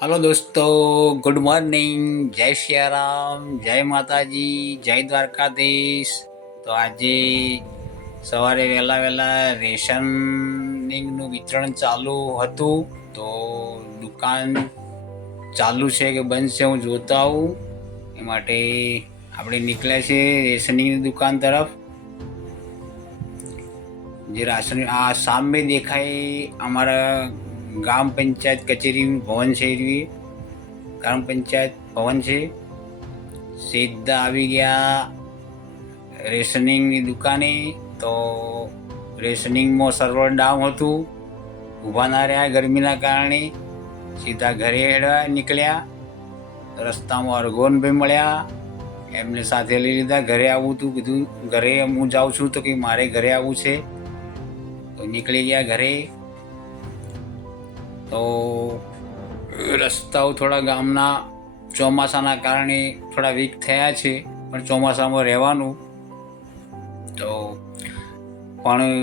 Hello दोस्तों, good morning. जय सियाराम, जय माताजी, जय દ્વારકાધીશ। તો આજે સવારે વહેલા વહેલા રેશનિંગનું વિતરણ ચાલુ હતું, તો દુકાન ચાલુ છે કે બંધ છે હું જોતા આવું એ માટે આપણે નીકળ્યા છે રેશનિંગની દુકાન તરફ। જે રાશન આ સામે દેખાય અમારા ગ્રામ પંચાયત કચેરી ભવન છે, ગ્રામ પંચાયત ભવન છે। સીધા આવી ગયા રેશનિંગની દુકાને, તો રેશનિંગમાં સર્વર ડાઉન હતું, ઊભા ના રહ્યા ગરમીના કારણે, સીધા ઘરે નીકળ્યા। રસ્તામાં અરગોનભાઈ મળ્યા, એમને સાથે લઈ લીધા। ઘરે આવવું હતું, કીધું ઘરે હું જાઉં છું, તો કે મારે ઘરે આવવું છે, તો નીકળી ગયા ઘરે। તો રસ્તાઓ થોડા ગામના ચોમાસાના કારણે થોડા વીક થયા છે, પણ ચોમાસામાં રહેવાનું। તો પણ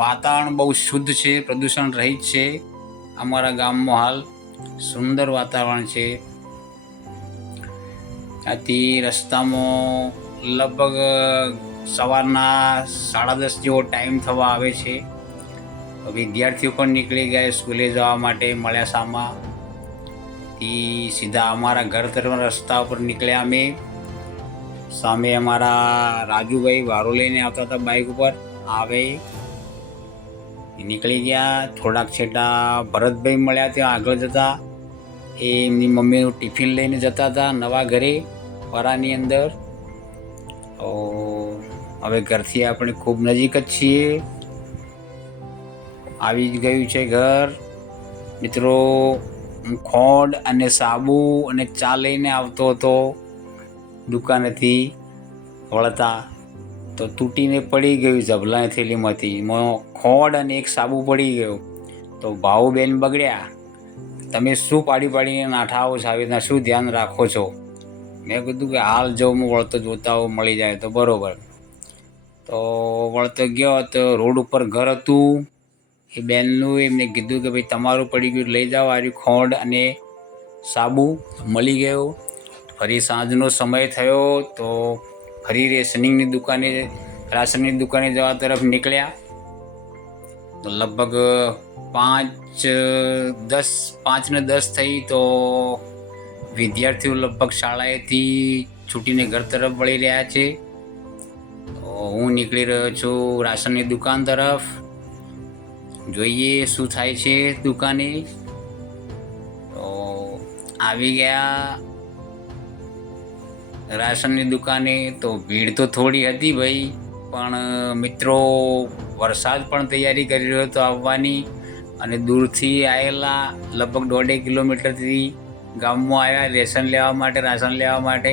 વાતાવરણ બહુ શુદ્ધ છે, પ્રદૂષણ રહિત છે અમારા ગામમાં। હાલ સુંદર વાતાવરણ છે। ત્યાંથી રસ્તામાં લગભગ સવારના 10:30 જેવો ટાઈમ થવા આવે છે। વિદ્યાર્થીઓ પણ નીકળી ગયા સ્કૂલે જવા માટે, મળ્યા સામા। સીધા અમારા ઘર તરફના રસ્તા ઉપર નીકળ્યા અમે। સામે અમારા રાજુભાઈ વારો લઈને આવતા હતા, બાઇક ઉપર આવે નીકળી ગયા। થોડાક છેટા ભરતભાઈ મળ્યા, ત્યાં આગળ જતા એ એમની મમ્મીનું ટિફિન લઈને જતા હતા નવા ઘરે પરાની અંદર। તો હવે ઘરથી આપણે ખૂબ નજીક જ છીએ, આવી જ ગયું છે ઘર મિત્રો। હું ખોડ અને સાબુ અને ચા લઈને આવતો હતો દુકાનેથી વળતા, તો તૂટીને પડી ગયું ઝબલાની થેલીમાંથી। ખોડ અને એક સાબુ પડી ગયો, તો ભાઉબેન બગડ્યા, તમે શું પાડીને નાઠાઓ છો, આવી રીતના શું ધ્યાન રાખો છો? મેં કીધું કે હાલ જો હું વળતો જોતા હોઉં મળી જાય તો બરાબર। તો વળતો ગયો તો રોડ ઉપર ઘર હતું એ બેનનું, એમને કીધું કે ભાઈ તમારું પડી ગયું લઈ જાઓ, આ ખોંડ અને સાબુ મળી ગયો। ફરી સાંજનો સમય થયો, તો ફરી રાશનની દુકાને જવા તરફ નીકળ્યા। તો લગભગ 5:10 થઈ, તો વિદ્યાર્થીઓ લગભગ શાળાએથી છૂટીને ઘર તરફ વળી રહ્યા છે। તો હું નીકળી રહ્યો છું રાશનની દુકાન તરફ, જોઈએ શું થાય છે દુકાને। તો આવી ગયા રાશનની દુકાને, તો ભીડ તો થોડી હતી ભાઈ, પણ મિત્રો વરસાદ પણ તૈયારી કરી રહ્યો હતો આવવાની, અને દૂરથી આવેલા લગભગ 1.5 કિલોમીટરથી ગામમાં આવ્યા રાશન લેવા માટે।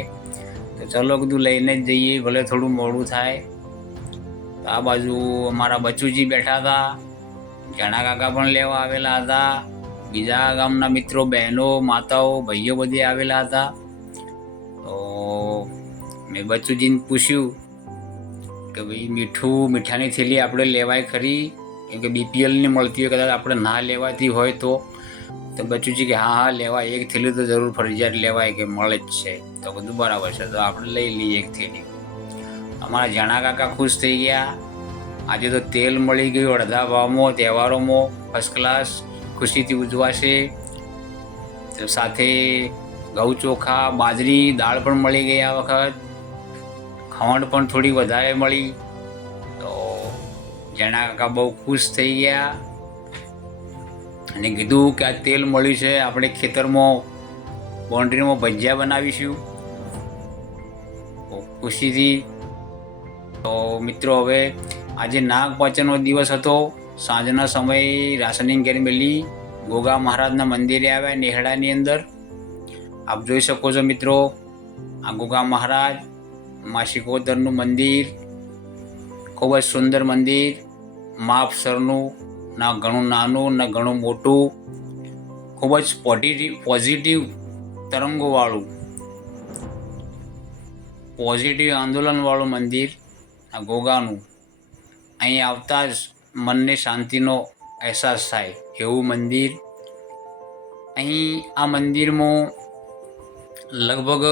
તો ચલો કીધું લઈને જ જઈએ, ભલે થોડું મોડું થાય। તો આ બાજુ અમારા બચુજી બેઠા હતા, જણા કાકા પણ લેવા આવેલા હતા, બીજા ગામના મિત્રો, બહેનો, માતાઓ, ભાઈઓ બધે આવેલા હતા। તો મેં બચુજીને પૂછ્યું કે ભાઈ મીઠાની થેલી આપણે લેવાય ખરી? કેમ કે BPLની મળતી હોય, કદાચ આપણે ના લેવાતી હોય તો બચુજી કે હા લેવાય, એક થેલી તો જરૂર ફરજિયાત લેવાય, કે મળે જ છે। તો બધું બરાબર છે, તો આપણે લઈ લઈએ એક થેલી। અમારા જણા કાકા ખુશ થઈ ગયા, આજે તો તેલ મળી ગયું અડધા ભાવમાં, તહેવારોમાં ફર્સ્ટ ક્લાસ ખુશીથી ઉજવાશે। તો સાથે ઘઉં ચોખા, બાજરી, દાળ પણ મળી ગઈ આ વખત, ખમણ પણ થોડી વધારે મળી। તો જણા કાકા બહુ ખુશ થઈ ગયા અને કીધું કે આ તેલ મળ્યું છે, આપણે ખેતરમાં બાઉન્ડ્રીમાં ભજીયા બનાવીશું ખુશીથી। તો મિત્રો હવે આજે નાગપાંચમનો દિવસ હતો, સાંજના સમયે રાશનિંગ કરી મેલી ગોગા મહારાજના મંદિરે આવ્યા નેહડાની અંદર। આપ જોઈ શકો છો મિત્રો, આ ગોગા મહારાજ મા શિકોતરનું મંદિર, ખૂબ જ સુંદર મંદિર, માપસરનું, ના ઘણું નાનું ના ઘણું મોટું, ખૂબ જ પોઝિટિવ તરંગોવાળું, પોઝિટિવ આંદોલનવાળું મંદિર આ ગોગાનું। અહીં આવતા જ મનને શાંતિનો અહેસાસ થાય એવું મંદિર। અહીં આ મંદિરમાં લગભગ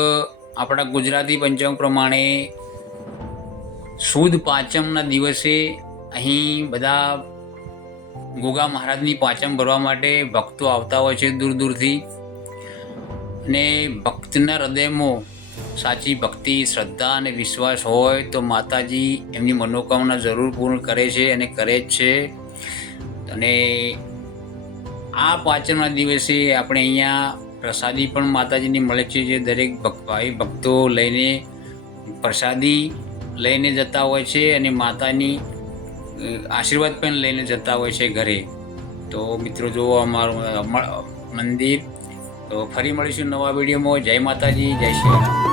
આપણા ગુજરાતી પંચાંગ પ્રમાણે સુદ પાંચમના દિવસે અહીં બધા ગોગા મહારાજની પાંચમ ભરવા માટે ભક્તો આવતા હોય છે દૂર દૂરથી. અને ભક્તના હૃદયમાં સાચી ભક્તિ, શ્રદ્ધા અને વિશ્વાસ હોય તો માતાજી એમની મનોકામના જરૂર પૂર્ણ કરે છે અને કરે જ છે. અને આ પાંચમના દિવસે આપણે અહીંયા પ્રસાદી પણ માતાજીની મળે છે, જે દરેક ભાઈ ભક્તો લઈને પ્રસાદી લઈને જતા હોય છે અને માતાની આશીર્વાદ પણ લઈને જતા હોય છે ઘરે. તો મિત્રો જુઓ અમારું મંદિર. તો ફરી મળીશું નવા વિડીયોમાં. જય માતાજી, જય શ્રી રામ.